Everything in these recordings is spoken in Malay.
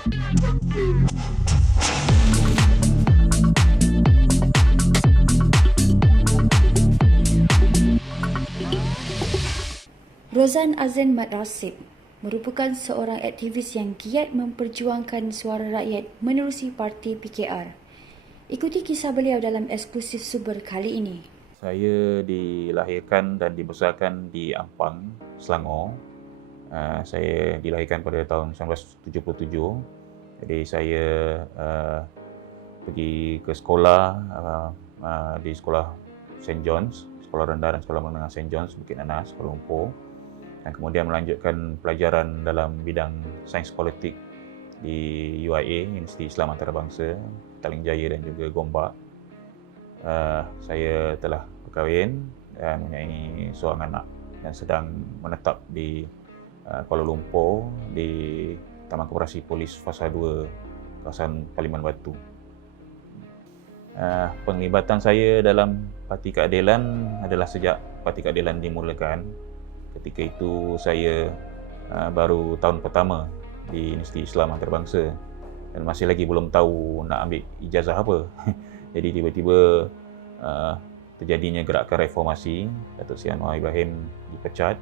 Rozan Azlan Mat Rasib merupakan seorang aktivis yang giat memperjuangkan suara rakyat menerusi parti PKR. Ikuti kisah beliau dalam eksklusif Suber kali ini. Saya dilahirkan dan dibesarkan di Ampang, Selangor. Saya dilahirkan pada tahun 1977. Jadi saya pergi ke sekolah di sekolah St. John's, sekolah rendah dan sekolah menengah St. John's, Bukit Nanas, Kuala Lumpur. Dan kemudian melanjutkan pelajaran dalam bidang sains politik di UIA, Universiti Islam Antarabangsa, Petaling Jaya dan juga Gombak. Saya telah berkahwin dan mempunyai seorang anak dan sedang menetap di Kuala Lumpur di Taman Koperasi Polis Fasa 2, kawasan Parlimen Batu. Penglibatan saya dalam Parti Keadilan adalah sejak Parti Keadilan dimulakan. Ketika itu saya baru tahun pertama di Universiti Islam Antarabangsa dan masih lagi belum tahu nak ambil ijazah apa. Jadi tiba-tiba terjadinya gerakan reformasi, Datuk Seri Anwar Ibrahim dipecat.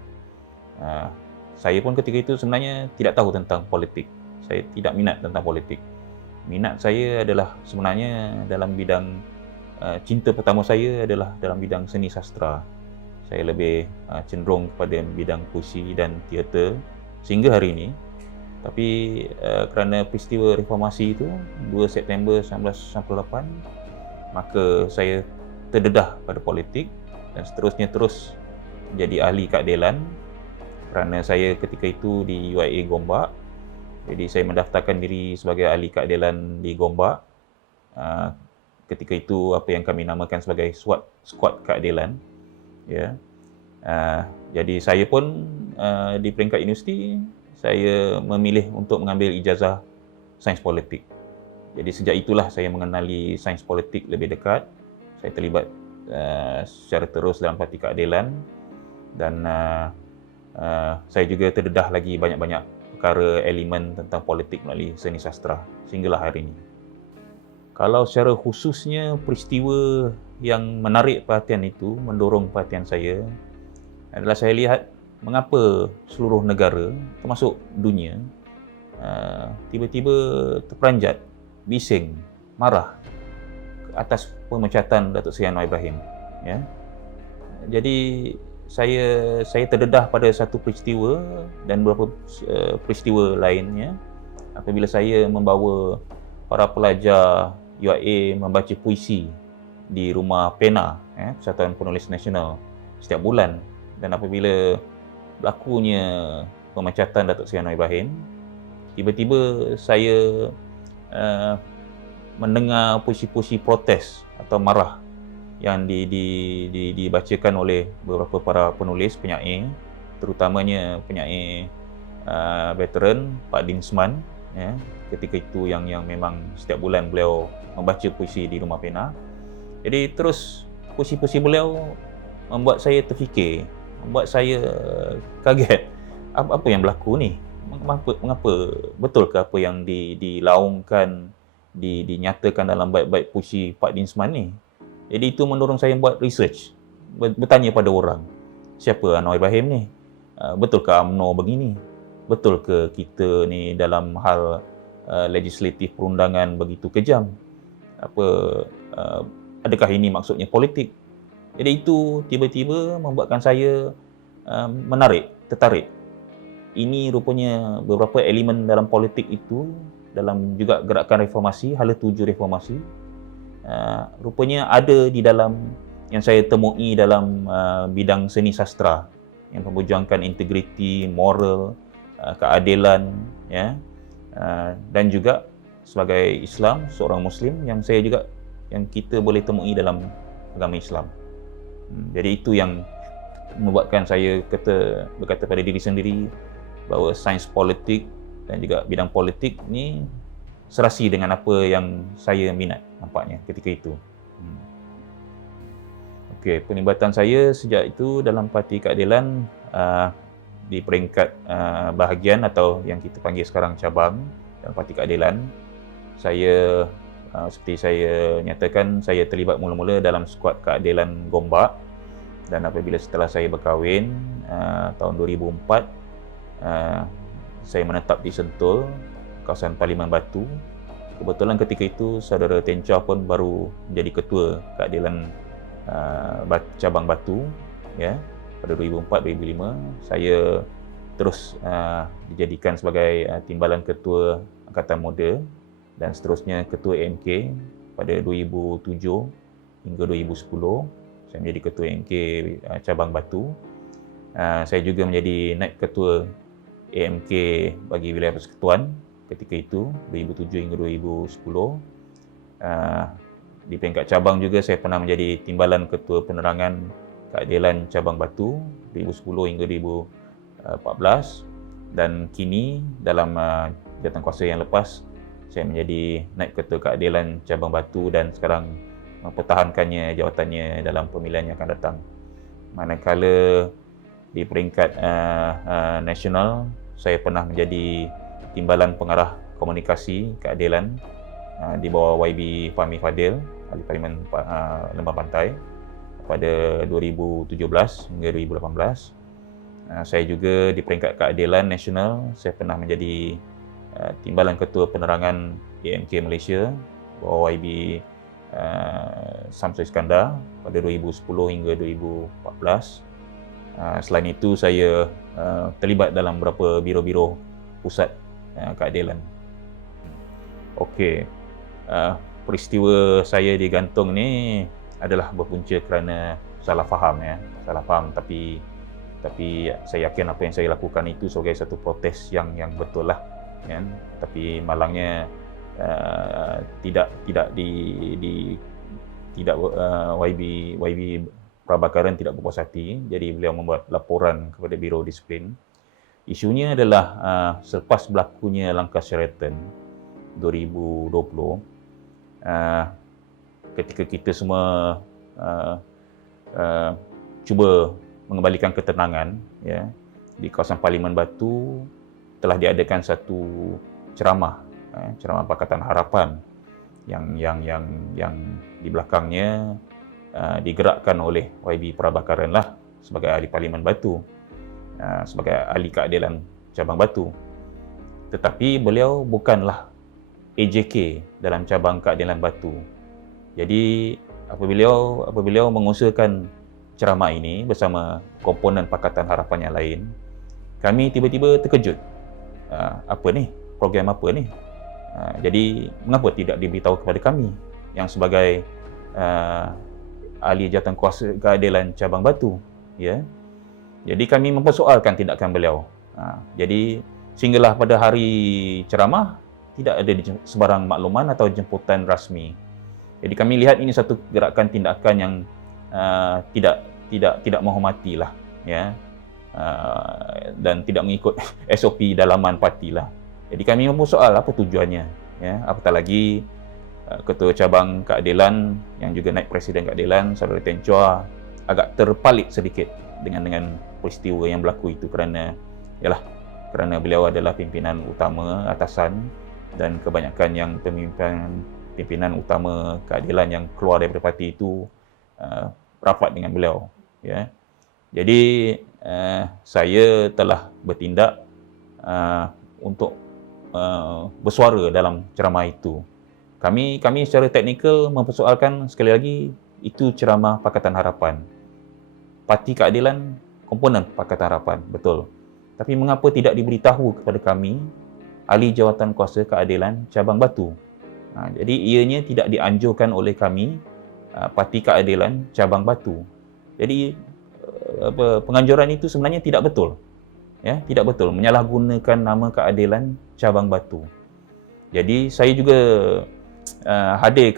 Saya pun ketika itu sebenarnya tidak tahu tentang politik. Saya tidak minat tentang politik. Minat saya adalah sebenarnya dalam bidang cinta pertama saya adalah dalam bidang seni sastera. Saya lebih cenderung kepada bidang puisi dan teater sehingga hari ini. Tapi kerana peristiwa reformasi itu 2 September 1998, maka saya terdedah pada politik dan seterusnya terus menjadi ahli keadilan kerana saya ketika itu di UIA Gombak. Jadi saya mendaftarkan diri sebagai ahli keadilan di Gombak. Ketika itu apa yang kami namakan sebagai skuad keadilan. Ya. Jadi saya pun di peringkat universiti saya memilih untuk mengambil ijazah sains politik. Jadi sejak itulah saya mengenali sains politik lebih dekat. Saya terlibat secara terus dalam Parti Keadilan dan saya juga terdedah lagi banyak-banyak perkara elemen tentang politik melalui seni sastera sehinggalah hari ini. Kalau secara khususnya peristiwa yang menarik perhatian itu, mendorong perhatian saya adalah saya lihat mengapa seluruh negara, termasuk dunia, tiba-tiba terperanjat, bising, marah atas pemecatan Datuk Seri Anwar Ibrahim. Ya. Jadi saya terdedah pada satu peristiwa dan beberapa peristiwa lainnya apabila saya membawa para pelajar UIA membaca puisi di Rumah Pena, Persatuan Penulis Nasional setiap bulan. Dan apabila berlakunya pemecatan Datuk Seri Anwar Ibrahim, tiba-tiba saya mendengar puisi-puisi protes atau marah yang dibacakan oleh beberapa para penulis, penyair, terutamanya penyair veteran Pak Dinsman. Ya, ketika itu yang memang setiap bulan beliau membaca puisi di Rumah Pena. Jadi terus puisi-puisi beliau membuat saya terfikir, membuat saya kaget. Apa yang berlaku ni? Mengapa betul ke apa yang dilaungkan, dinyatakan dalam bait-bait puisi Pak Dinsman ni? Jadi itu mendorong saya buat research, bertanya pada orang, siapa Anwar Ibrahim ni? Betul ke UMNO begini? Betul ke kita ni dalam hal legislatif perundangan begitu kejam? Adakah ini maksudnya politik? Jadi itu tiba-tiba membuatkan saya tertarik. Ini rupanya beberapa elemen dalam politik itu, dalam juga gerakan reformasi, hala tuju reformasi, rupanya ada di dalam yang saya temui dalam bidang seni sastera yang memperjuangkan integriti, moral, keadilan, ya, dan juga sebagai Islam, seorang Muslim yang kita boleh temui dalam agama Islam. Jadi itu yang membuatkan saya berkata pada diri sendiri bahawa sains politik dan juga bidang politik ni serasi dengan apa yang saya minat nampaknya ketika itu. Okey, penglibatan saya sejak itu dalam Parti Keadilan di peringkat bahagian atau yang kita panggil sekarang cabang dalam Parti Keadilan. Saya seperti saya nyatakan, saya terlibat mula-mula dalam skuad Keadilan Gombak, dan apabila setelah saya berkahwin tahun 2004, saya menetap di Sentul, kawasan Parlimen Batu. Kebetulan ketika itu saudara Ten Chua pun baru menjadi ketua Keadilan cabang Batu, ya, pada 2004-2005. Saya terus dijadikan sebagai timbalan ketua Angkatan Muda dan seterusnya ketua AMK pada 2007 hingga 2010. Saya menjadi ketua AMK cabang Batu. Saya juga menjadi naib ketua AMK bagi wilayah persekutuan ketika itu 2007 hingga 2010. Di peringkat cabang juga saya pernah menjadi timbalan ketua penerangan Keadilan cabang Batu 2010 hingga 2014, dan kini dalam jawatankuasa yang lepas saya menjadi naib ketua Keadilan cabang Batu dan sekarang mempertahankannya jawatannya dalam pemilihan yang akan datang. Manakala di peringkat nasional, saya pernah menjadi timbalan pengarah komunikasi keadilan di bawah YB Fahmi Fadil, Ahli Parlimen Lembah Pantai pada 2017 hingga 2018. Saya juga di peringkat keadilan nasional, saya pernah menjadi timbalan ketua penerangan AMK Malaysia bawah YB Samsul Iskandar pada 2010 hingga 2014. Selain itu, saya terlibat dalam beberapa biro-biro pusat keadilan. Okey, peristiwa saya digantung ni adalah berpunca kerana salah faham, salah faham, tapi saya yakin apa yang saya lakukan itu sebagai satu protes yang betul lah, kan. Tapi malangnya YB Prabakaran tidak berpuas hati, jadi beliau membuat laporan kepada Biro Disiplin. Isunya adalah selepas berlakunya langkah Sheraton 2020, ketika kita semua cuba mengembalikan ketenangan, ya, di kawasan Parlimen Batu telah diadakan satu ceramah Pakatan Harapan yang di belakangnya digerakkan oleh YB Prabakaran lah sebagai ahli Parlimen Batu, sebagai ahli keadilan cabang Batu. Tetapi beliau bukanlah AJK dalam cabang keadilan Batu. Jadi apabila beliau mengusahakan ceramah ini bersama komponen Pakatan Harapan yang lain, kami tiba-tiba terkejut. Apa ni? Program apa ni? Jadi mengapa tidak diberitahu kepada kami yang sebagai ahli jawatankuasa keadilan cabang Batu, ya? Jadi kami mempersoalkan tindakan beliau. Jadi sehinggalah pada hari ceramah tidak ada sebarang makluman atau jemputan rasmi. Jadi kami lihat ini satu gerakan tindakan yang tidak menghormati lah, ya, dan tidak mengikut SOP dalaman parti lah. Jadi kami mempersoal apa tujuannya, ya. Apatah lagi Ketua Cabang Keadilan yang juga naib Presiden Keadilan, Saudara Ten Chua, agak terpalit sedikit dengan peristiwa yang berlaku itu kerana beliau adalah pimpinan utama atasan, dan kebanyakan yang pimpinan utama keadilan yang keluar daripada parti itu rapat dengan beliau, ya. Jadi saya telah bertindak untuk bersuara dalam ceramah itu. Kami secara teknikal mempersoalkan, sekali lagi, itu ceramah Pakatan Harapan. Parti Keadilan komponen Pakatan Harapan, betul. Tapi mengapa tidak diberitahu kepada kami, ahli jawatankuasa keadilan cabang Batu? Jadi ianya tidak dianjurkan oleh kami, Parti Keadilan cabang Batu. Jadi penganjuran itu sebenarnya tidak betul. Ya, tidak betul, menyalahgunakan nama keadilan cabang Batu. Jadi saya juga hadir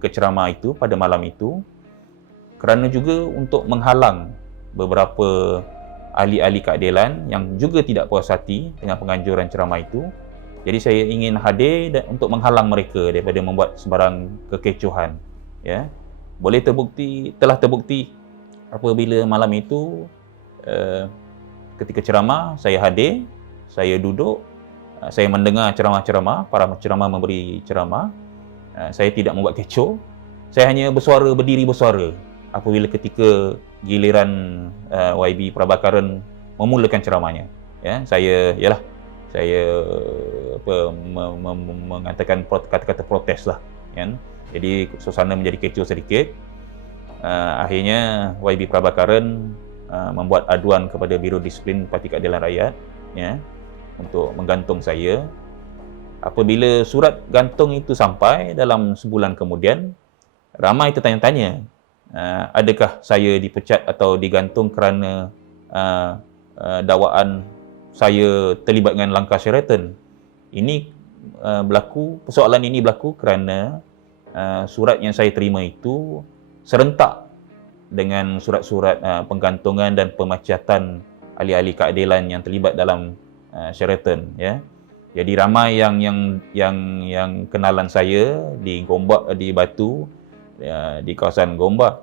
ke ceramah itu pada malam itu kerana juga untuk menghalang beberapa ahli-ahli keadilan yang juga tidak puas hati dengan penganjuran ceramah itu. Jadi saya ingin hadir untuk menghalang mereka daripada membuat sebarang kekecohan, ya. Telah terbukti apabila malam itu ketika ceramah saya hadir, saya duduk saya mendengar ceramah-ceramah, para penceramah memberi ceramah, saya tidak membuat kecoh. Saya hanya berdiri bersuara apabila ketika giliran YB Prabhakaran memulakan ceramahnya. Ya, saya mengatakan kata-kata protes lah, kan. Jadi suasana menjadi kecoh sedikit. Akhirnya YB Prabhakaran membuat aduan kepada Biro Disiplin Parti Keadilan Rakyat, ya, untuk menggantung saya. Apabila surat gantung itu sampai dalam sebulan kemudian, ramai tertanya-tanya, adakah saya dipecat atau digantung kerana dakwaan saya terlibat dengan langkah Sheraton. Persoalan ini berlaku kerana surat yang saya terima itu serentak dengan surat-surat penggantungan dan pemecatan ahli-ahli keadilan yang terlibat dalam Sheraton, ya. Jadi ramai yang kenalan saya di Gombak, di Batu, di kawasan Gombak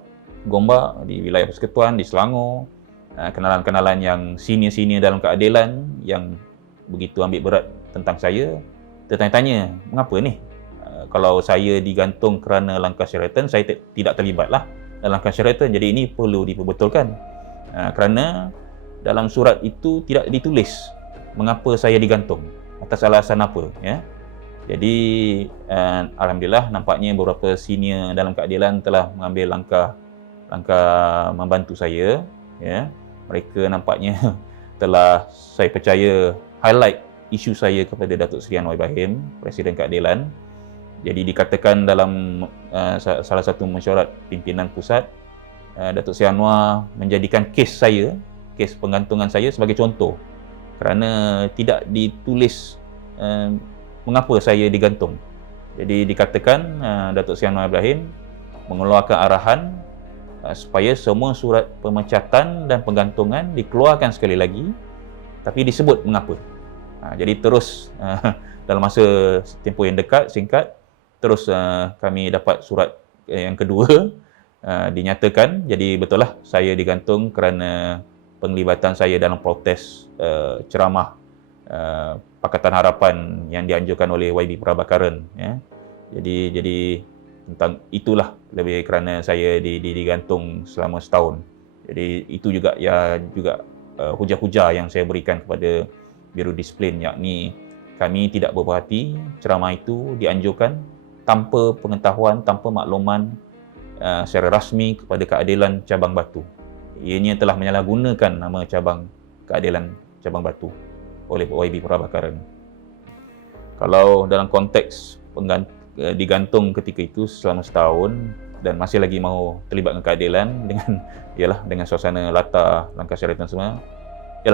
di wilayah Persekutuan, di Selangor, kenalan-kenalan yang senior-senior dalam keadilan yang begitu ambil berat tentang saya, tertanya-tanya, mengapa ni? Kalau saya digantung kerana langkah Sheraton, saya tidak terlibatlah dalam langkah Sheraton. Jadi ini perlu diperbetulkan, kerana dalam surat itu tidak ditulis mengapa saya digantung, atas alasan apa, ya. Jadi alhamdulillah nampaknya beberapa senior dalam keadilan telah mengambil langkah membantu saya, ya. Mereka nampaknya telah, saya percaya, highlight isu saya kepada Datuk Seri Anwar Ibrahim, Presiden Keadilan. Jadi dikatakan dalam salah satu mesyuarat pimpinan pusat, Datuk Seri Anwar menjadikan kes penggantungan saya sebagai contoh, kerana tidak ditulis mengapa saya digantung. Jadi dikatakan Datuk Seri Anwar Ibrahim mengeluarkan arahan supaya semua surat pemecatan dan penggantungan dikeluarkan sekali lagi, tapi disebut mengapa. Jadi terus dalam masa tempoh yang singkat, terus kami dapat surat yang kedua, dinyatakan. Jadi betul lah saya digantung kerana penglibatan saya dalam protes ceramah Pakatan Harapan yang dianjurkan oleh YB Prabhakaran, ya. Jadi tentang itulah lebih kerana saya digantung selama setahun. Jadi itu juga hujah-hujah yang saya berikan kepada Biro Disiplin, yakni kami tidak berhati ceramah itu dianjurkan tanpa pengetahuan, tanpa makluman secara rasmi kepada Keadilan Cabang Batu. Ianya telah menyalahgunakan nama Cabang Keadilan Cabang Batu oleh YB Prabhakaran. Kalau dalam konteks digantung ketika itu selama setahun dan masih lagi mahu terlibat dengan keadilan dengan suasana latar langkah Sheraton semua,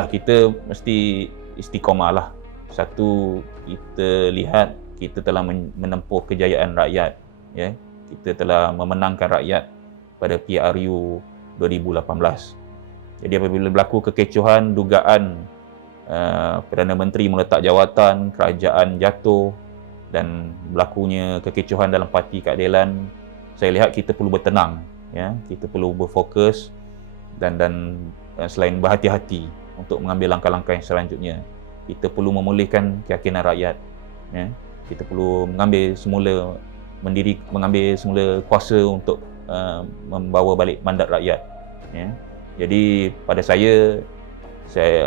kita mesti istiqomah lah. Satu, kita lihat kita telah menempuh kejayaan rakyat, ya. Kita telah memenangkan rakyat pada PRU 2018. Jadi apabila berlaku kekecohan, dugaan Perdana Menteri meletak jawatan, kerajaan jatuh dan berlakunya kekecohan dalam Parti Keadilan, saya lihat kita perlu bertenang, ya. Kita perlu berfokus dan selain berhati-hati untuk mengambil langkah-langkah yang selanjutnya, kita perlu memulihkan keyakinan rakyat, ya. Kita perlu mengambil semula kuasa untuk membawa balik mandat rakyat, ya. Jadi pada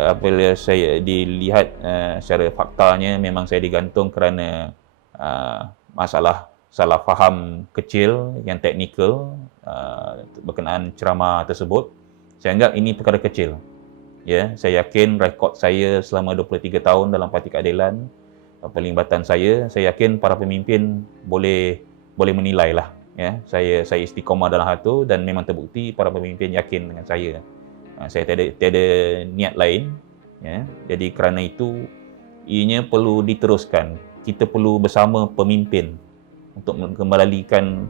apabila saya dilihat secara faktanya, memang saya digantung kerana masalah salah faham kecil yang teknikal berkenaan ceramah tersebut. Saya anggap ini perkara kecil, ya. Saya yakin rekod saya selama 23 tahun dalam Parti Keadilan, pelibatan saya yakin para pemimpin boleh menilai lah, ya. Saya istiqomah dalam hal itu dan memang terbukti para pemimpin yakin dengan saya. Saya tiada niat lain, ya. Jadi kerana itu ianya perlu diteruskan. Kita perlu bersama pemimpin untuk mengembalikan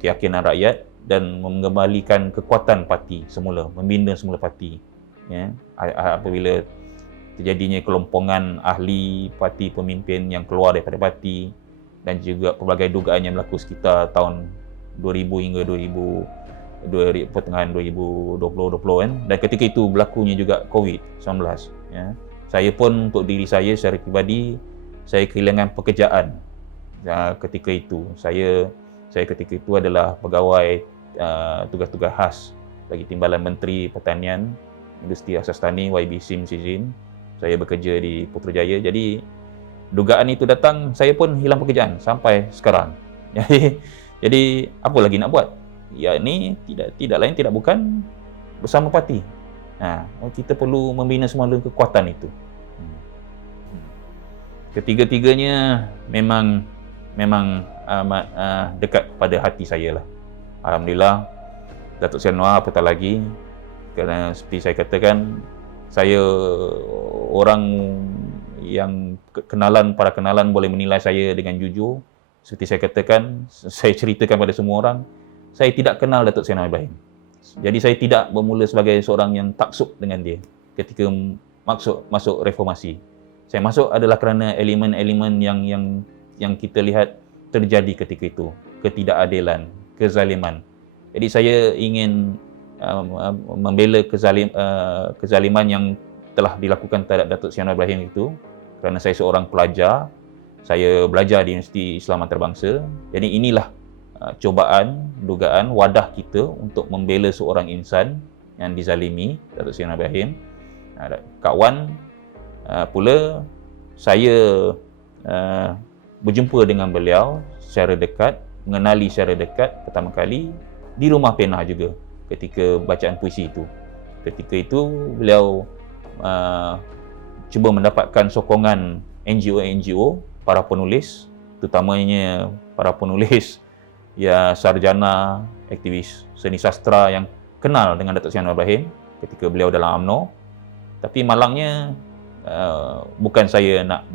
keyakinan rakyat dan mengembalikan kekuatan parti semula, membina semula parti, ya. Apabila terjadinya kelompongan ahli parti, pemimpin yang keluar daripada parti dan juga pelbagai dugaan yang berlaku sekitar tahun 2000 hingga pertengahan 2020, kan. Dan ketika itu berlakunya juga COVID-19, ya. Saya pun untuk diri saya secara pribadi saya kehilangan pekerjaan ketika itu. Saya ketika itu adalah pegawai tugas-tugas khas bagi Timbalan Menteri Pertanian, Industri Asas Tani YB SIM Sizin. Saya bekerja di Putrajaya. Jadi dugaan itu datang, saya pun hilang pekerjaan sampai sekarang. Jadi apa lagi nak buat? Ya, ini tidak lain tidak bukan bersama parti. Kita perlu membina semula kekuatan itu. Ketiga-tiganya memang amat dekat pada hati saya lah. Alhamdulillah, Datuk Seri Anwar apatah lagi, kerana seperti saya katakan, saya orang yang para kenalan boleh menilai saya dengan jujur. Seperti saya katakan, saya ceritakan pada semua orang, saya tidak kenal Datuk Seri Anwar Ibrahim. Jadi saya tidak bermula sebagai seorang yang taksub dengan dia ketika masuk reformasi. Saya masuk adalah kerana elemen-elemen yang kita lihat terjadi ketika itu, ketidakadilan, kezaliman. Jadi saya ingin membela kezaliman yang telah dilakukan terhadap Datuk Seri Anwar Ibrahim itu, kerana saya seorang pelajar, saya belajar di Universiti Islam Antarabangsa. Jadi inilah cubaan, dugaan, wadah kita untuk membela seorang insan yang dizalimi, Datuk Seri Anwar Ibrahim. Kawan pula, saya berjumpa dengan beliau secara dekat, mengenali secara dekat pertama kali di Rumah Pena juga ketika bacaan puisi itu. Ketika itu beliau cuba mendapatkan sokongan NGO-NGO, para penulis, terutamanya para penulis sarjana, aktivis seni sastra yang kenal dengan Datuk Seri Anwar Ibrahim ketika beliau dalam UMNO. Tapi malangnya, bukan saya nak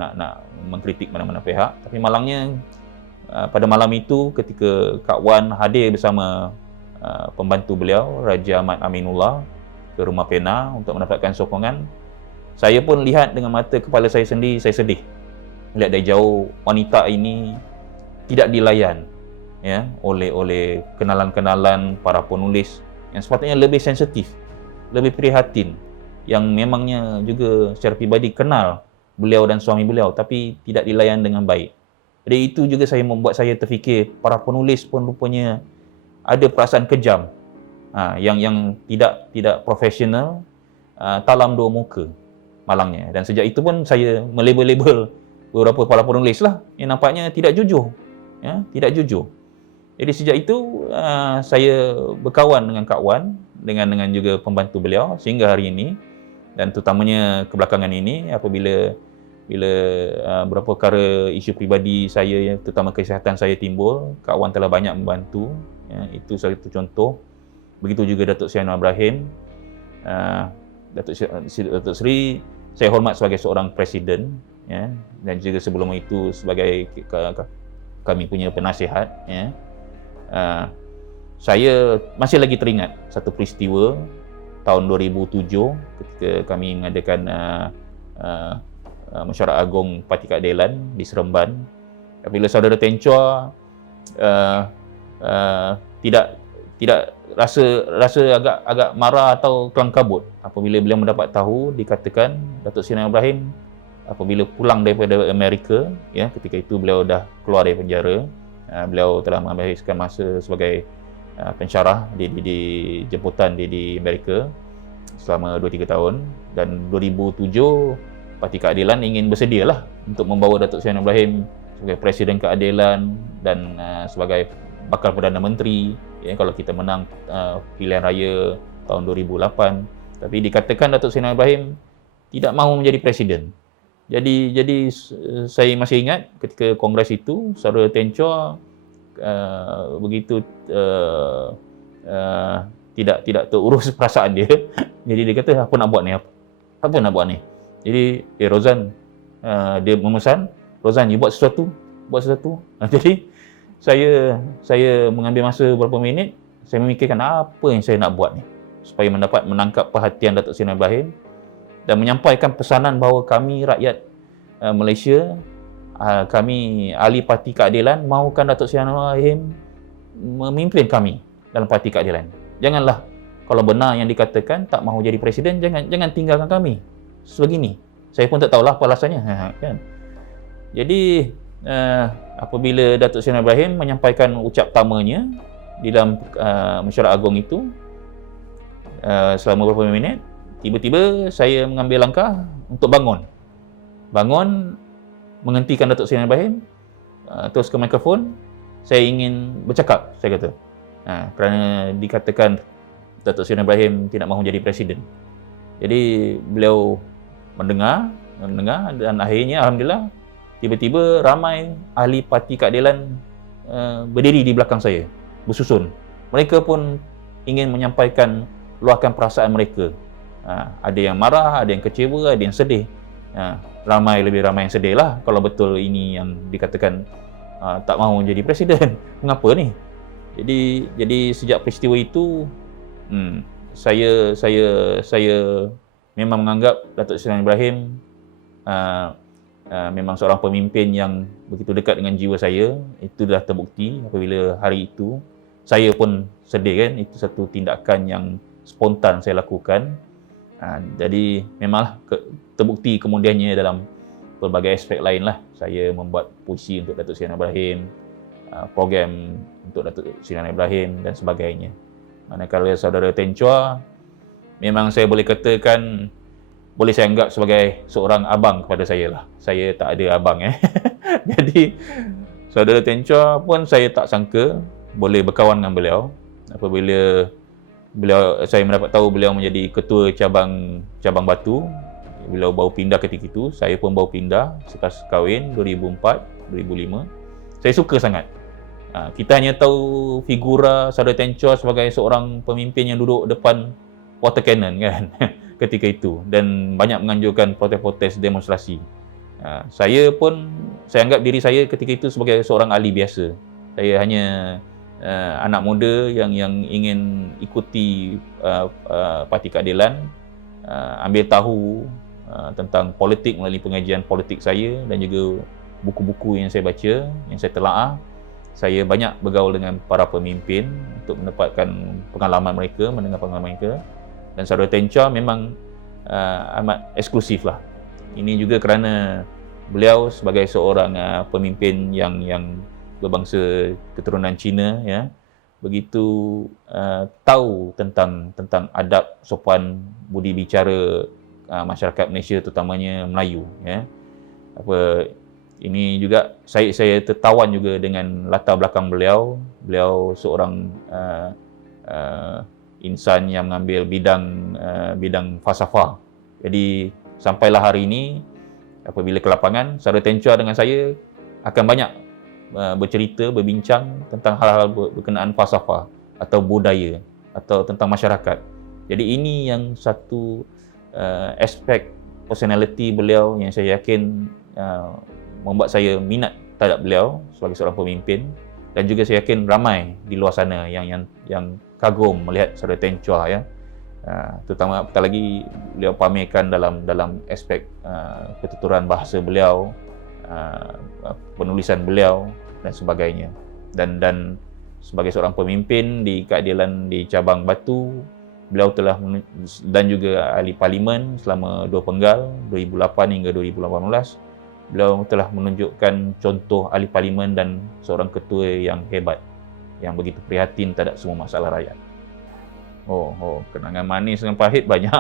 mengkritik mana-mana pihak, tapi malangnya pada malam itu ketika Kak Wan hadir bersama pembantu beliau, Raja Ahmad Aminullah, ke Rumah Pena untuk mendapatkan sokongan, saya pun lihat dengan mata kepala saya sendiri, saya sedih melihat dari jauh wanita ini tidak dilayan oleh kenalan-kenalan para penulis yang sepatutnya lebih sensitif, lebih prihatin, yang memangnya juga secara pribadi kenal beliau dan suami beliau, tapi tidak dilayan dengan baik. Jadi itu juga membuat saya terfikir, para penulis pun rupanya ada perasaan kejam, yang tidak profesional, talam dua muka malangnya. Dan sejak itu pun saya melabel-label beberapa para penulis lah yang nampaknya tidak jujur, tidak jujur. Jadi sejak itu saya berkawan dengan Kak Wan, dengan juga pembantu beliau sehingga hari ini. Dan terutamanya kebelakangan ini, apabila beberapa perkara isu pribadi saya, terutama kesihatan saya timbul, Kak Wan telah banyak membantu. Itu satu contoh. Begitu juga Datuk Seri Anwar Ibrahim. Datuk Seri saya hormat sebagai seorang presiden, dan juga sebelum itu sebagai kami punya penasihat. Saya masih lagi teringat satu peristiwa tahun 2007 ketika kami mengadakan Mesyuarat Agung Parti Keadilan di Seremban. Apabila saudara Teng Chua tidak rasa agak marah atau kelang kabut apabila beliau mendapat tahu dikatakan Datuk Seri Anwar Ibrahim apabila pulang daripada Amerika, ketika itu beliau dah keluar dari penjara, beliau telah menghabiskan masa sebagai pensyarah di jemputan di Amerika selama 2-3 tahun. Dan 2007 Parti Keadilan ingin bersedialah untuk membawa Datuk Seri Anwar Ibrahim sebagai Presiden Keadilan dan sebagai bakal Perdana Menteri, kalau kita menang pilihan raya tahun 2008. Tapi dikatakan Datuk Seri Anwar Ibrahim tidak mahu menjadi presiden. Jadi saya masih ingat ketika kongres itu, saudara Teng Chua begitu tidak terurus perasaan dia. Jadi dia kata, apa nak buat ni? Apa nak buat ni? Jadi Rozan, dia memesan, Rozan, you buat sesuatu. Jadi saya mengambil masa beberapa minit, saya memikirkan apa yang saya nak buat ni supaya menangkap perhatian Datuk Seri Anwar Ibrahim dan menyampaikan pesanan bahawa kami rakyat Malaysia, kami ahli Parti Keadilan mahukan Datuk Seri Anwar Ibrahim memimpin kami dalam Parti Keadilan. Janganlah, kalau benar yang dikatakan tak mahu jadi presiden, jangan tinggalkan kami sebegini. Saya pun tak tahulah apa alasannya, kan. Jadi apabila Datuk Seri Ibrahim menyampaikan ucap pertamanya di dalam mesyuarat agung itu, selama beberapa minit, tiba-tiba saya mengambil langkah untuk bangun, menghentikan Datuk Seri Ibrahim, terus ke mikrofon, saya ingin bercakap, saya kata. Kerana dikatakan Datuk Seri Ibrahim tidak mahu jadi presiden. Jadi beliau mendengar dan akhirnya alhamdulillah tiba-tiba ramai ahli Parti Keadilan berdiri di belakang saya, bersusun. Mereka pun ingin menyampaikan, luahkan perasaan mereka. Ada yang marah, ada yang kecewa, ada yang sedih. Lebih ramai yang sedih lah kalau betul ini yang dikatakan tak mahu jadi presiden. Mengapa ni? Jadi sejak peristiwa itu, saya memang menganggap Datuk Seri Ibrahim memang seorang pemimpin yang begitu dekat dengan jiwa saya. Itu dah terbukti apabila hari itu saya pun sedih kan. Itu satu tindakan yang spontan saya lakukan. Jadi memanglah terbukti kemudiannya dalam pelbagai aspek lain lah. Saya membuat puisi untuk Datuk Seri Ibrahim, program untuk Datuk Seri Ibrahim dan sebagainya. Manakala saudara Ten Chua, memang saya boleh katakan, boleh saya anggap sebagai seorang abang kepada saya lah. Saya tak ada abang Jadi saudara Ten Chua pun saya tak sangka boleh berkawan dengan beliau. Apabila saya mendapat tahu beliau menjadi ketua cabang Batu, beliau baru pindah ketika itu, saya pun baru pindah selepas kahwin 2004, 2005. Saya suka sangat. Kita hanya tahu figura saudara Ten Chua sebagai seorang pemimpin yang duduk depan water cannon kan ketika itu, dan banyak menganjurkan protes-protes, demonstrasi. Saya anggap diri saya ketika itu sebagai seorang ahli biasa. Saya hanya anak muda yang ingin ikuti Parti Keadilan, ambil tahu tentang politik melalui pengajian politik saya dan juga buku-buku yang saya baca, yang saya telaah. Saya banyak bergaul dengan para pemimpin untuk mendapatkan pengalaman mereka, mendengar pengalaman mereka. Dan saudara Ten Chua memang amat eksklusif lah. Ini juga kerana beliau sebagai seorang pemimpin yang berbangsa keturunan Cina, ya, begitu tahu tentang adab, sopan, budi bicara masyarakat Malaysia, terutamanya Melayu, ya. Ini juga saya tertawan juga dengan latar belakang beliau. Beliau seorang insan yang mengambil bidang falsafah. Jadi sampailah hari ini, apabila ke lapangan, saudara Ten Chua dengan saya akan banyak bercerita, berbincang tentang hal-hal berkenaan falsafah atau budaya atau tentang masyarakat. Jadi ini yang satu aspek personality beliau yang saya yakin membuat saya minat terhadap beliau sebagai seorang pemimpin, dan juga saya yakin ramai di luar sana yang kagum melihat saudara Ten Chua, ya. Terutama apatah lagi beliau pamerkan dalam aspek ketuturan bahasa beliau, penulisan beliau dan sebagainya. Dan sebagai seorang pemimpin di keadilan di cabang Batu, beliau telah dan juga ahli parlimen selama 2 penggal 2008 hingga 2018. Beliau telah menunjukkan contoh ahli parlimen dan seorang ketua yang hebat, yang begitu prihatin terhadap semua masalah rakyat. Kenangan manis dan pahit banyak.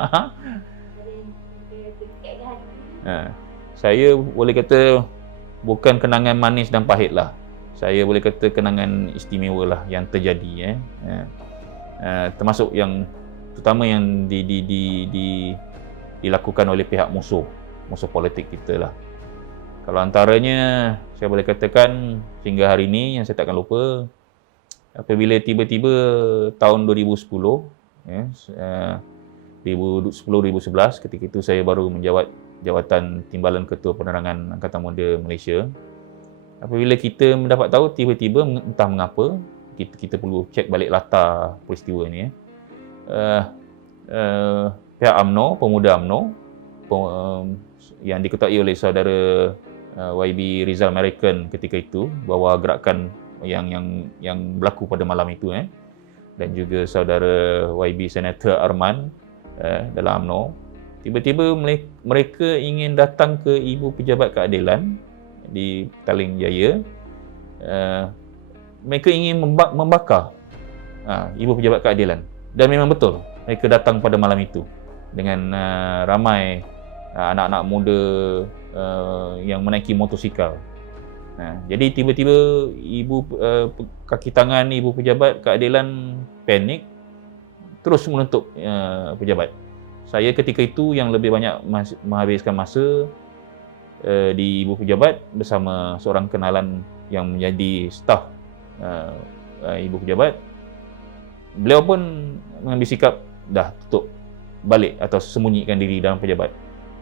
Saya boleh kata bukan kenangan manis dan pahit lah. Saya boleh kata kenangan istimewa lah yang terjadi. Termasuk yang terutama yang dilakukan oleh pihak musuh politik kita lah. Kalau antaranya, saya boleh katakan hingga hari ini yang saya takkan lupa, apabila tiba-tiba tahun 2010, 2010-2011, ketika itu saya baru menjawat jawatan Timbalan Ketua Penerangan Angkatan Muda Malaysia. Apabila kita mendapat tahu, tiba-tiba entah mengapa, kita perlu cek balik latar peristiwa ini. Pihak UMNO, pemuda UMNO, yang diketuai oleh saudara YB Rizal American ketika itu, bahawa gerakan yang berlaku pada malam itu, dan juga saudara YB Senator Arman dalam UMNO, tiba-tiba mereka ingin datang ke Ibu Pejabat Keadilan, di Petaling Jaya, mereka ingin membakar Ibu Pejabat Keadilan. Dan memang betul, mereka datang pada malam itu dengan ramai anak-anak muda yang menaiki motosikal. Jadi tiba-tiba kaki tangan Ibu Pejabat Keadilan panik, terus menuntut pejabat. Saya ketika itu yang lebih banyak menghabiskan masa di Ibu Pejabat bersama seorang kenalan yang menjadi staf Ibu Pejabat. Beliau pun mengambil sikap dah tutup balik atau sembunyikan diri dalam pejabat.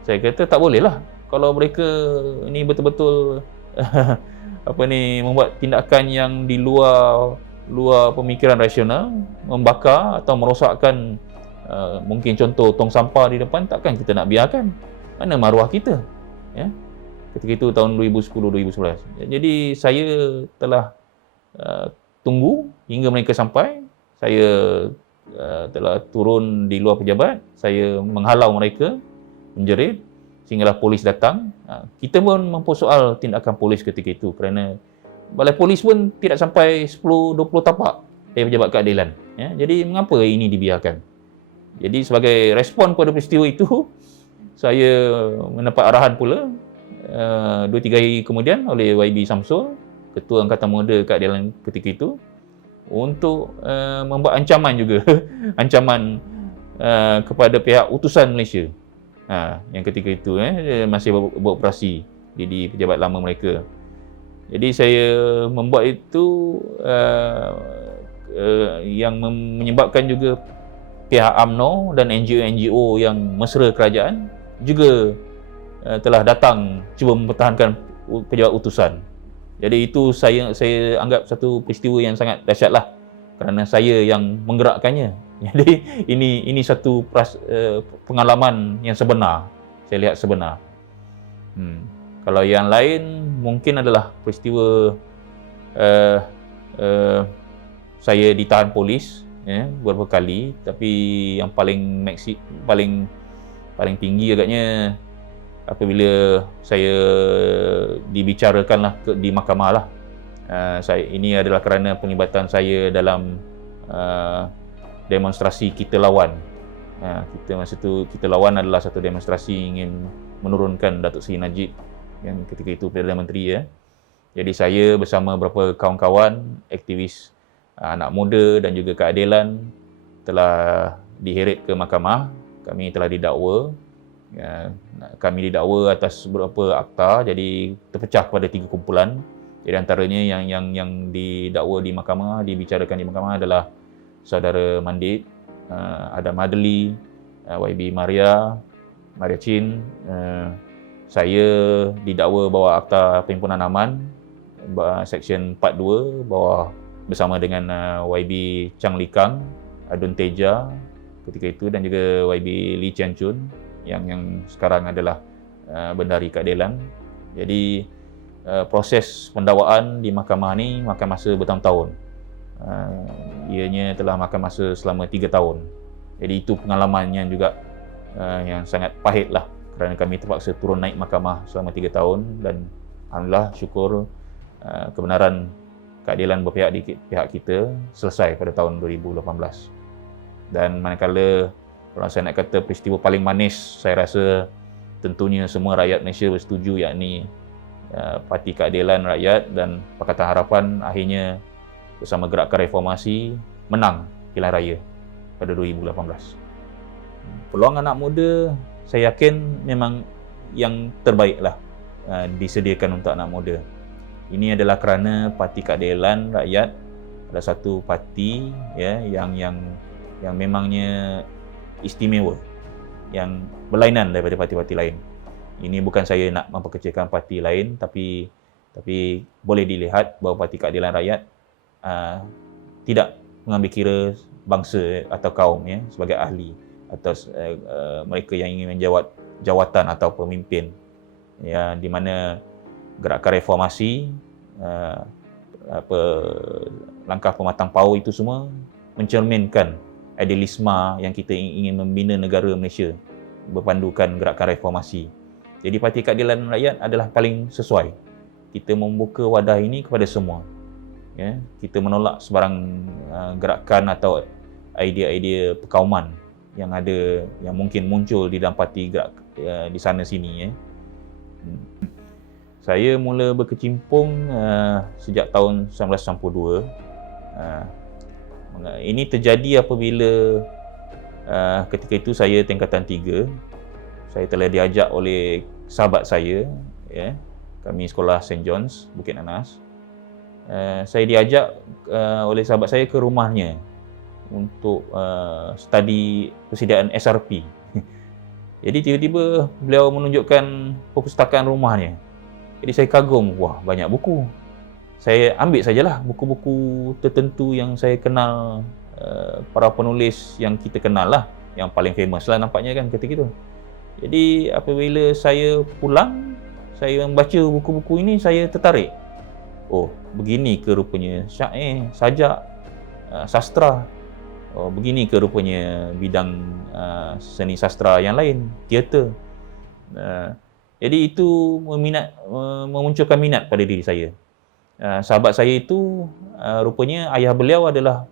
Saya kata tak boleh lah kalau mereka ni betul-betul membuat tindakan yang di luar pemikiran rasional, membakar atau merosakkan mungkin contoh tong sampah di depan, takkan kita nak biarkan. Mana maruah kita, ya. Ketika itu tahun 2010-2011. Jadi saya telah tunggu hingga mereka sampai. Saya telah turun di luar pejabat, saya menghalau mereka, menjerit sehinggalah polis datang. Kita pun mempersoal tindakan polis ketika itu kerana balai polis pun tidak sampai 10-20 tapak dari Pejabat Keadilan, ya. Jadi mengapa ini dibiarkan? Jadi sebagai respon pada peristiwa itu, saya mendapat arahan pula 2-3 hari kemudian oleh YB Samsul, Ketua Angkatan Muda Keadilan ketika itu, untuk membuat ancaman juga ancaman kepada pihak utusan Malaysia yang ketika itu masih beroperasi di pejabat lama mereka. Jadi saya membuat itu yang menyebabkan juga pihak UMNO dan NGO-NGO yang mesra kerajaan juga telah datang cuba mempertahankan pejabat utusan. Jadi itu saya anggap satu peristiwa yang sangat dahsyatlah kerana saya yang menggerakkannya. Jadi ini satu pengalaman yang sebenar, saya lihat sebenar. Kalau yang lain mungkin adalah peristiwa saya ditahan polis beberapa kali, tapi yang paling tinggi agaknya apabila saya dibicarakanlah di mahkamah lah. Ini adalah kerana penglibatan saya dalam demonstrasi Kita Lawan. Masa itu Kita Lawan adalah satu demonstrasi ingin menurunkan Datuk Seri Najib yang ketika itu Perdana Menteri, ya. Jadi saya bersama beberapa kawan-kawan aktivis anak muda dan juga keadilan telah diheret ke mahkamah. Kami telah didakwa. Kami didakwa atas beberapa akta, jadi terpecah kepada 3 kumpulan. Jadi antaranya yang didakwa di mahkamah, dibicarakan di mahkamah adalah saudara Mandit, Adam Adli, YB Maria Chin. Saya didakwa bawah akta perhimpunan aman Seksyen 42 bawah bersama dengan YB Chang Likang, Adun Teja ketika itu, dan juga YB Lee Chian Chun yang sekarang adalah Bendahari Keadilan. Jadi proses pendakwaan di mahkamah ni makan masa bertahun-tahun. Ianya telah makan masa selama 3 tahun. Jadi itu pengalamannya juga yang sangat pahit lah kerana kami terpaksa turun naik mahkamah selama 3 tahun, dan alhamdulillah syukur kebenaran keadilan berpihak di pihak kita selesai pada tahun 2018. Dan manakala kalau saya nak kata peristiwa paling manis, saya rasa tentunya semua rakyat Malaysia bersetuju, yakni Parti Keadilan Rakyat dan Pakatan Harapan akhirnya bersama Gerakan Reformasi menang pilihan raya pada 2018. Peluang anak muda saya yakin memang yang terbaiklah disediakan untuk anak muda. Ini adalah kerana Parti Keadilan Rakyat adalah satu parti, ya, yang memangnya istimewa, yang berlainan daripada parti-parti lain. Ini bukan saya nak memperkecilkan parti lain, tapi boleh dilihat bahawa Parti Keadilan Rakyat tidak mengambil kira bangsa atau kaum, ya, sebagai ahli atau mereka yang ingin menjawat jawatan atau pemimpin, ya, di mana Gerakan Reformasi, langkah pematang pau itu semua mencerminkan idealisme yang kita ingin membina negara Malaysia berpandukan Gerakan Reformasi. Jadi Parti Keadilan Rakyat adalah paling sesuai kita membuka wadah ini kepada semua. Ya, kita menolak sebarang gerakan atau idea-idea perkauman yang ada, yang mungkin muncul di dalam parti gerak di sana sini. Saya mula berkecimpung sejak tahun 1992. Ini terjadi apabila ketika itu saya tingkatan 3. Saya telah diajak oleh sahabat saya, ya, kami sekolah St. John's, Bukit Nanas. Saya diajak oleh sahabat saya ke rumahnya untuk study persediaan SRP. Jadi tiba-tiba beliau menunjukkan perpustakaan rumahnya. Jadi saya kagum, wah banyak buku. Saya ambil sajalah buku-buku tertentu yang saya kenal, para penulis yang kita kenal lah, yang paling famous lah nampaknya kan ketika itu. Jadi apabila saya pulang, saya membaca buku-buku ini, saya tertarik. Oh, begini ke rupanya syair, sajak, sastra. Oh, begini ke rupanya bidang seni sastra yang lain, teater. Jadi itu memunculkan minat pada diri saya. Sahabat saya itu rupanya ayah beliau adalah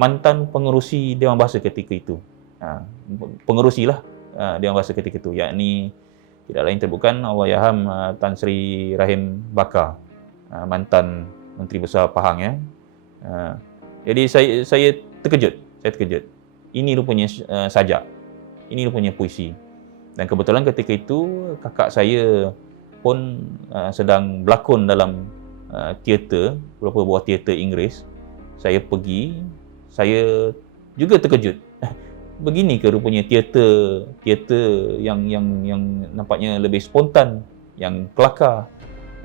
mantan pengerusi Dewan Bahasa ketika itu. Pengerusilah Dewan Bahasa ketika itu, yakni tidak lain terbukan Allahyarham Tan Sri Rahim Bakar, mantan Menteri Besar Pahang, ya. Jadi saya terkejut. Ini rupanya sajak. Ini rupanya puisi. Dan kebetulan ketika itu kakak saya pun sedang berlakon dalam teater, beberapa buah teater Inggeris. Saya pergi, saya juga terkejut. Begini ke rupanya teater yang nampaknya lebih spontan, yang kelakar.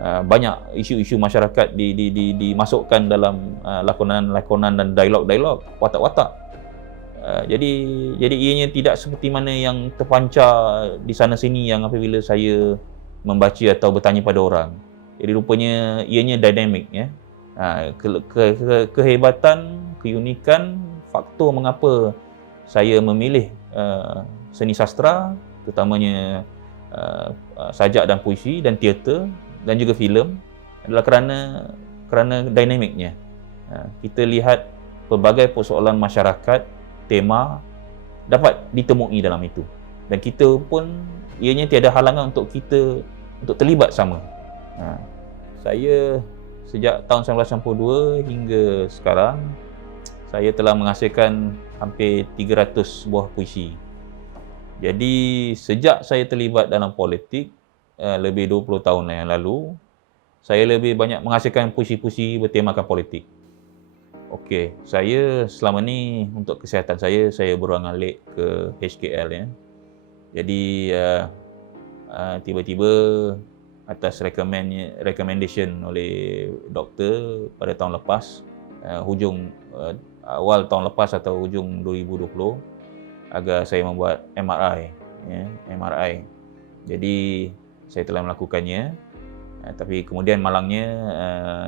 Banyak isu-isu masyarakat dimasukkan dalam lakonan dan dialog-dialog, watak-watak. Jadi ianya tidak seperti mana yang terpancar di sana sini yang apabila saya membaca atau bertanya pada orang. Jadi rupanya ianya dinamik, ya. Kehebatan, keunikan, faktor mengapa saya memilih seni sastra, terutamanya sajak dan puisi dan teater dan juga filem, adalah kerana dinamiknya. Kita lihat pelbagai persoalan masyarakat, tema dapat ditemui dalam itu, dan kita pun ianya tiada halangan untuk kita untuk terlibat sama. Saya sejak tahun 1992 hingga sekarang, saya telah menghasilkan hampir 300 buah puisi. Jadi sejak saya terlibat dalam politik lebih 20 tahun yang lalu, saya lebih banyak menghasilkan puisi-puisi bertemakan politik. Okey, saya selama ni untuk kesihatan saya berulang-alik ke HKL, ya. Jadi tiba-tiba atas recommendation oleh doktor pada tahun lepas, awal tahun lepas atau hujung 2020, agar saya membuat MRI, ya, MRI. Jadi saya telah melakukannya. Tapi kemudian malangnya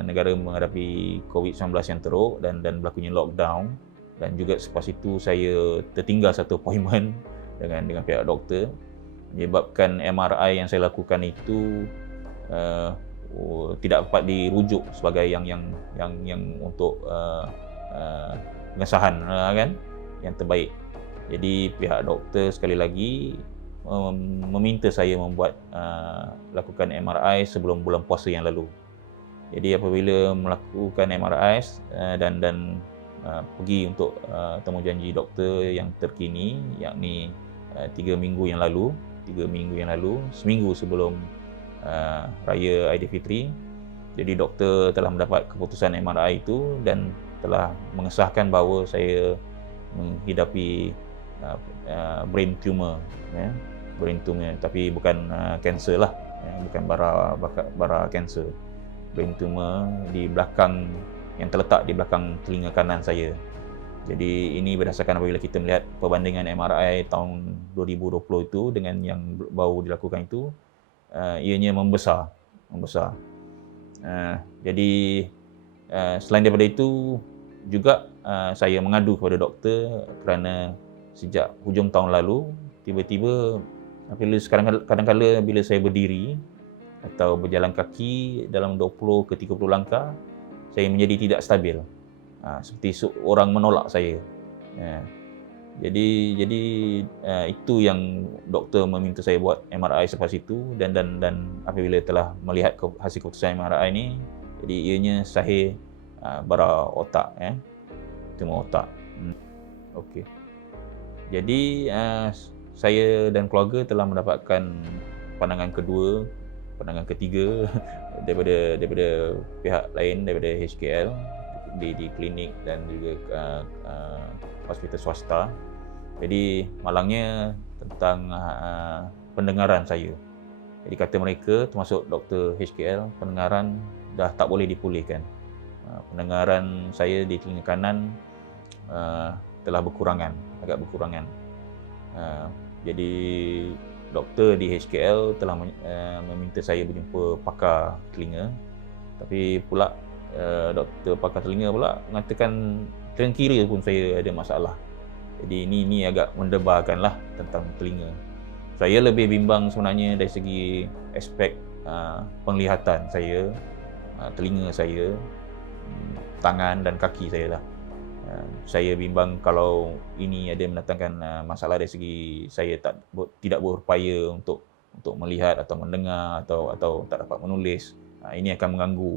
negara menghadapi COVID-19 yang teruk dan berlakunya lockdown, dan juga selepas itu saya tertinggal satu appointment dengan pihak doktor, menyebabkan MRI yang saya lakukan itu tidak dapat dirujuk sebagai yang untuk pengesahan, kan, yang terbaik. Jadi pihak doktor sekali lagi meminta saya lakukan MRI sebelum bulan puasa yang lalu. Jadi apabila melakukan MRI dan pergi untuk temu janji doktor yang terkini, yakni 3 minggu yang lalu, seminggu sebelum Raya Aidilfitri. Jadi doktor telah mendapat keputusan MRI itu dan telah mengesahkan bahawa saya menghidapi brain tumor, ya. Brain tumor, tapi bukan kanser lah, ya, bukan bara kanser. Brain tumor di belakang, yang terletak di belakang telinga kanan saya. Jadi ini berdasarkan apabila kita melihat perbandingan MRI tahun 2020 itu dengan yang baru dilakukan itu, ianya membesar. Jadi selain daripada itu juga saya mengadu kepada doktor kerana sejak hujung tahun lalu tiba-tiba apabila kadang-kadang bila saya berdiri, atau berjalan kaki dalam 20 ke 30 langkah, saya menjadi tidak stabil. Seperti orang menolak saya. Jadi itu yang doktor meminta saya buat MRI selepas itu, dan apabila telah melihat hasil keputusan MRI ni, jadi ianya sahih bara otak, tumor otak. Okey. Jadi saya dan keluarga telah mendapatkan pandangan kedua, pandangan ketiga daripada pihak lain, daripada HKL di klinik dan juga hospital swasta. Jadi malangnya tentang pendengaran saya. Jadi kata mereka, termasuk Dr. HKL, pendengaran dah tak boleh dipulihkan. Pendengaran saya di telinga kanan telah agak berkurangan. Jadi doktor di HKL telah meminta saya berjumpa pakar telinga, tapi pula doktor pakar telinga pula mengatakan telinga kiri pun saya ada masalah. Jadi ini agak mendebarkanlah tentang telinga. Saya lebih bimbang sebenarnya dari segi aspek penglihatan saya, telinga saya, tangan dan kaki saya lah. Saya bimbang kalau ini ada mendatangkan masalah dari segi saya tidak berupaya untuk melihat atau mendengar atau tak dapat menulis. Ini akan mengganggu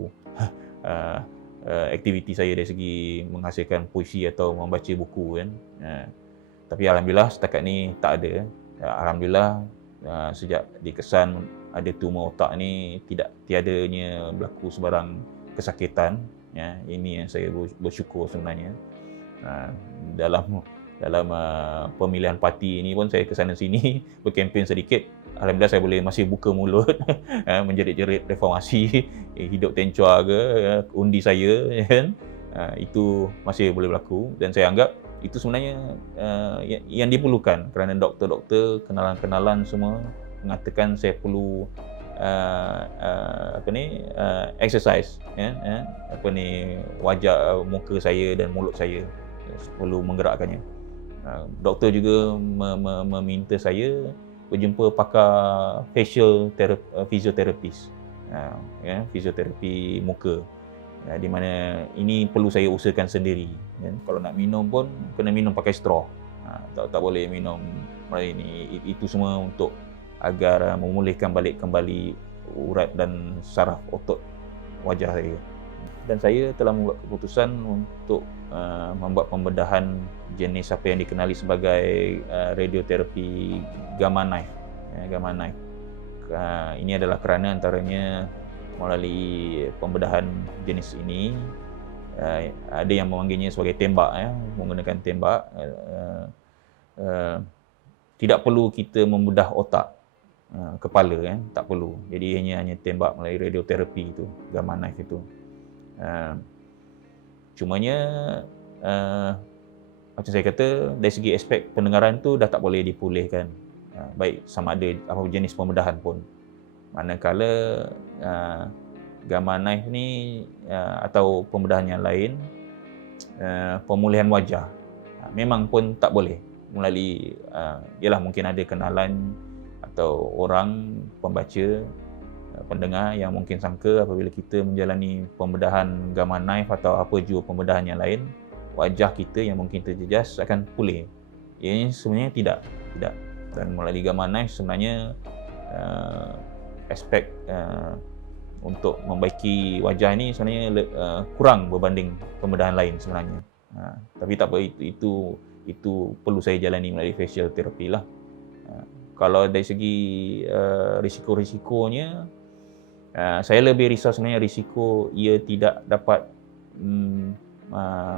aktiviti saya dari segi menghasilkan puisi atau membaca buku kan. Tapi alhamdulillah setakat ni tak ada. Alhamdulillah sejak dikesan ada tumor otak ni tiadanya berlaku sebarang kesakitan. Ini yang saya bersyukur sebenarnya. Dalam pemilihan parti ini pun saya kesana sini berkempen sedikit. Alhamdulillah saya boleh masih buka mulut menjerit-jerit reformasi, hidup Tencua ke, undi saya, kan? Itu masih boleh berlaku, dan saya anggap itu sebenarnya yang diperlukan, kerana doktor-doktor, kenalan-kenalan semua mengatakan saya perlu exercise, wajah, muka saya dan mulut saya perlu menggerakkannya. Doktor juga meminta saya berjumpa pakar physiotherapist, fisioterapi muka, di mana ini perlu saya usahakan sendiri. Kalau nak minum pun kena minum pakai straw, tak boleh minum ini. Itu semua untuk agar memulihkan balik kembali urat dan saraf otot wajah saya. Dan saya telah membuat keputusan untuk membuat pembedahan jenis apa yang dikenali sebagai radioterapi gamma knife. Gamma knife. Ini adalah kerana antaranya melalui pembedahan jenis ini, ada yang memanggilnya sebagai tembak, menggunakan tembak. Tidak perlu kita membedah otak, kepala, tak perlu. Jadi hanya tembak melalui radioterapi itu, gamma knife itu. Cumanya macam saya kata, dari segi aspek pendengaran tu dah tak boleh dipulihkan, baik sama ada apa jenis pembedahan pun. Manakala gamma knife ni atau pembedahan yang lain, pemulihan wajah memang pun tak boleh melalui ialah mungkin ada kenalan atau orang pembaca, pendengar yang mungkin sangka apabila kita menjalani pembedahan gamma knife atau apa jua pembedahan yang lain, wajah kita yang mungkin terjejas akan pulih. Ini sebenarnya tidak. Dan melalui gamma knife sebenarnya aspek untuk membaiki wajah ini sebenarnya kurang berbanding pembedahan lain sebenarnya. Tapi tak apa, itu perlu saya jalani melalui facial therapy lah. Kalau dari segi risiko-risikonya, saya lebih risau sebenarnya risiko ia tidak dapat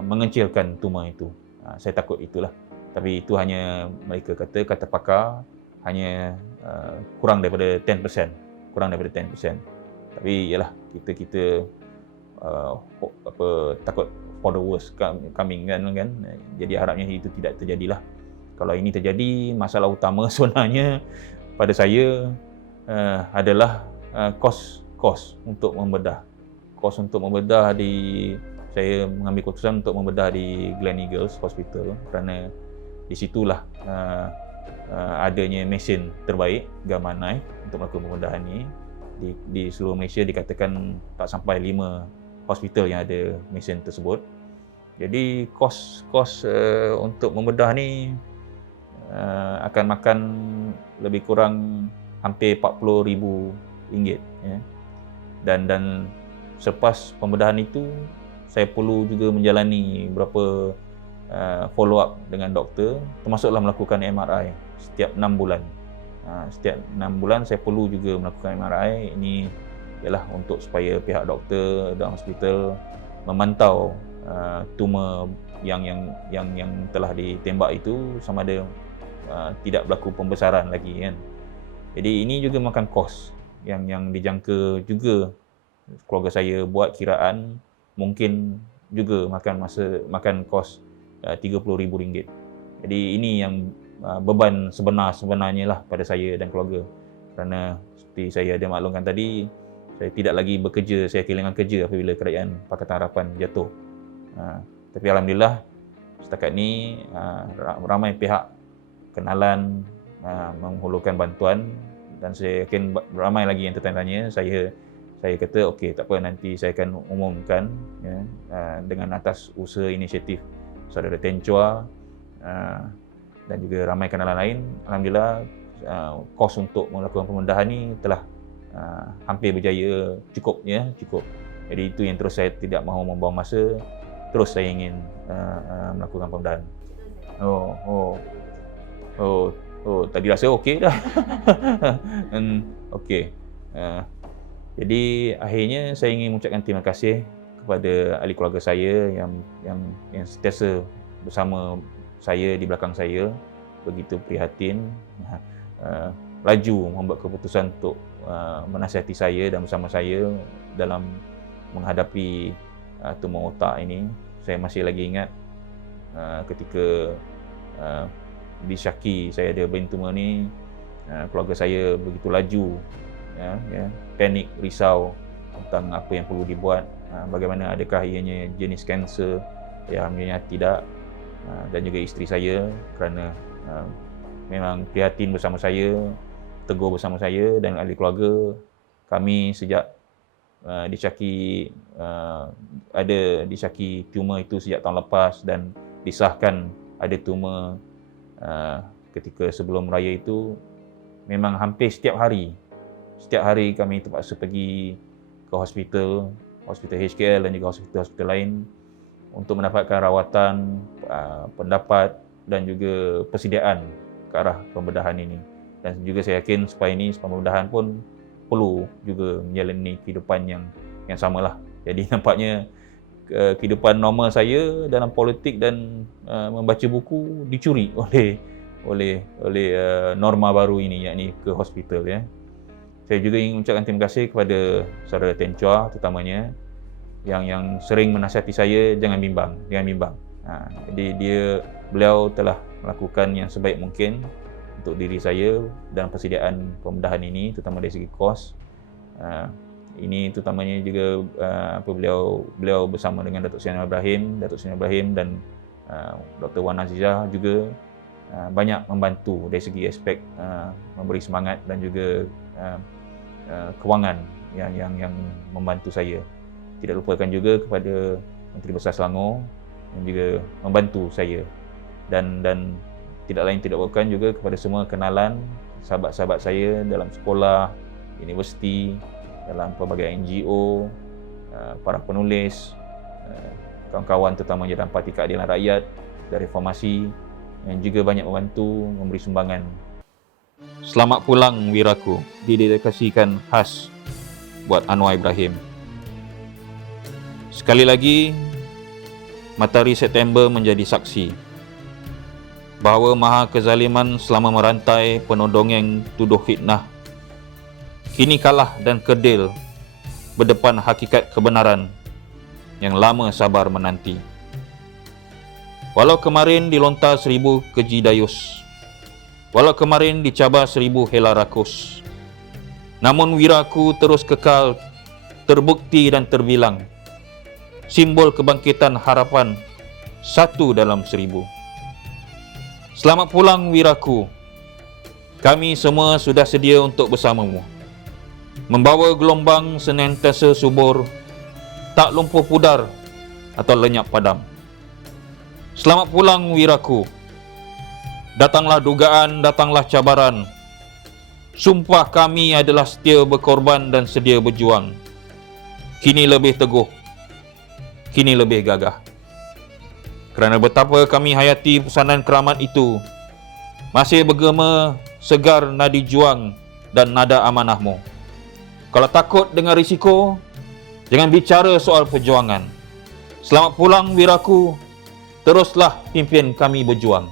mengecilkan tumor itu. Saya takut itulah. Tapi itu hanya mereka kata pakar, hanya kurang daripada 10%. Tapi yalah, kita takut for the worst coming kan. Jadi harapnya itu tidak terjadilah. Kalau ini terjadi, masalah utama sebenarnya pada saya adalah kos untuk membedah. Kos untuk membedah saya mengambil keputusan untuk membedah di Gleneagles Hospital kerana di situlah adanya mesin terbaik gamma knife untuk melakukan pembedahan ini. Di seluruh Malaysia dikatakan tak sampai 5 hospital yang ada mesin tersebut. Jadi kos untuk membedah ni akan makan lebih kurang hampir RM40,000 ya. Dan selepas pembedahan itu saya perlu juga menjalani beberapa follow up dengan doktor, termasuklah melakukan MRI setiap 6 bulan. Setiap 6 bulan saya perlu juga melakukan MRI. Ini ialah untuk supaya pihak doktor dan hospital memantau tumor yang telah ditembak itu sama ada tidak berlaku pembesaran lagi kan. Jadi ini juga makan kos yang dijangka juga keluarga saya buat kiraan mungkin juga makan kos RM30,000. Jadi ini yang beban sebenarnya lah pada saya dan keluarga. Kerana seperti saya ada maklumkan tadi, saya tidak lagi bekerja, saya kehilangan kerja apabila kerajaan Pakatan Harapan jatuh. Tapi alhamdulillah setakat ni ramai pihak kenalan menghulurkan bantuan dan saya yakin ramai lagi yang tertanya-tanya. Saya kata okey, tak apa, nanti saya akan umumkan ya, dengan atas usaha inisiatif saudara Ten Chua dan juga ramai kenalan lain. Alhamdulillah kos untuk melakukan pembedahan ni telah hampir berjaya, cukup. Jadi itu yang terus saya tidak mahu membuang masa, terus saya ingin melakukan pembedahan. Tadi rasa okey dah. Okey. Jadi akhirnya saya ingin mengucapkan terima kasih kepada ahli keluarga saya yang sentiasa bersama saya di belakang saya, begitu prihatin, laju membuat keputusan untuk menasihati saya dan bersama saya dalam menghadapi tumor otak ini. Saya masih lagi ingat ketika disyaki saya ada brain tumor ni, keluarga saya begitu laju panik, risau tentang apa yang perlu dibuat, bagaimana, adakah ianya jenis kanser. Ya, alhamdulillah tidak. Dan juga isteri saya kerana memang prihatin bersama saya, tegur bersama saya dan ahli keluarga. Kami sejak disyaki tumor itu sejak tahun lepas dan disahkan ada tumor ketika sebelum raya itu, memang hampir setiap hari kami terpaksa pergi ke hospital HKL dan juga hospital lain untuk mendapatkan rawatan, pendapat dan juga persediaan ke arah pembedahan ini. Dan juga saya yakin supaya pembedahan pun perlu juga menjalani kehidupan yang samalah. Jadi nampaknya kehidupan normal saya dalam politik dan membaca buku dicuri oleh norma baru ini, yakni ke hospital ya. Saya juga ingin mengucapkan terima kasih kepada saudara Ten Chua terutamanya yang sering menasihati saya, jangan bimbang. Jadi beliau telah melakukan yang sebaik mungkin untuk diri saya dalam persediaan pembedahan ini, terutama dari segi kos. Ini terutamanya juga beliau bersama dengan Datuk Seri Ibrahim dan Dr. Wan Azizah juga banyak membantu dari segi aspek memberi semangat dan juga kewangan yang membantu saya. Tidak lupakan juga kepada Menteri Besar Selangor yang juga membantu saya dan tidak lain tidak bukan juga kepada semua kenalan sahabat-sahabat saya dalam sekolah, universiti, dalam pelbagai NGO, para penulis, kawan-kawan terutamanya dalam Parti Keadilan Rakyat, dari Reformasi yang juga banyak membantu memberi sumbangan. Selamat pulang Wiraku didedikasikan khas buat Anwar Ibrahim. Sekali lagi, Matahari September menjadi saksi bahawa maha kezaliman selama merantai penodongeng tuduh fitnah kini kalah dan kerdil berdepan hakikat kebenaran yang lama sabar menanti. Walau kemarin dilontar 1000 keji dayus, walau kemarin dicabar 1000 hela rakus, namun Wiraku terus kekal terbukti dan terbilang simbol kebangkitan harapan satu dalam 1000. Selamat pulang Wiraku. Kami semua sudah sedia untuk bersamamu. membawa gelombang senantiasa subur, tak lumpuh pudar atau lenyap padam. Selamat pulang wiraku. Datanglah dugaan, datanglah cabaran. Sumpah kami adalah setia berkorban dan sedia berjuang. Kini lebih teguh, kini lebih gagah. Kerana betapa kami hayati pesanan keramat itu, masih bergema segar nadi juang dan nada amanahmu. Kalau takut dengan risiko, jangan bicara soal perjuangan. Selamat pulang wiraku, teruslah pimpin kami berjuang.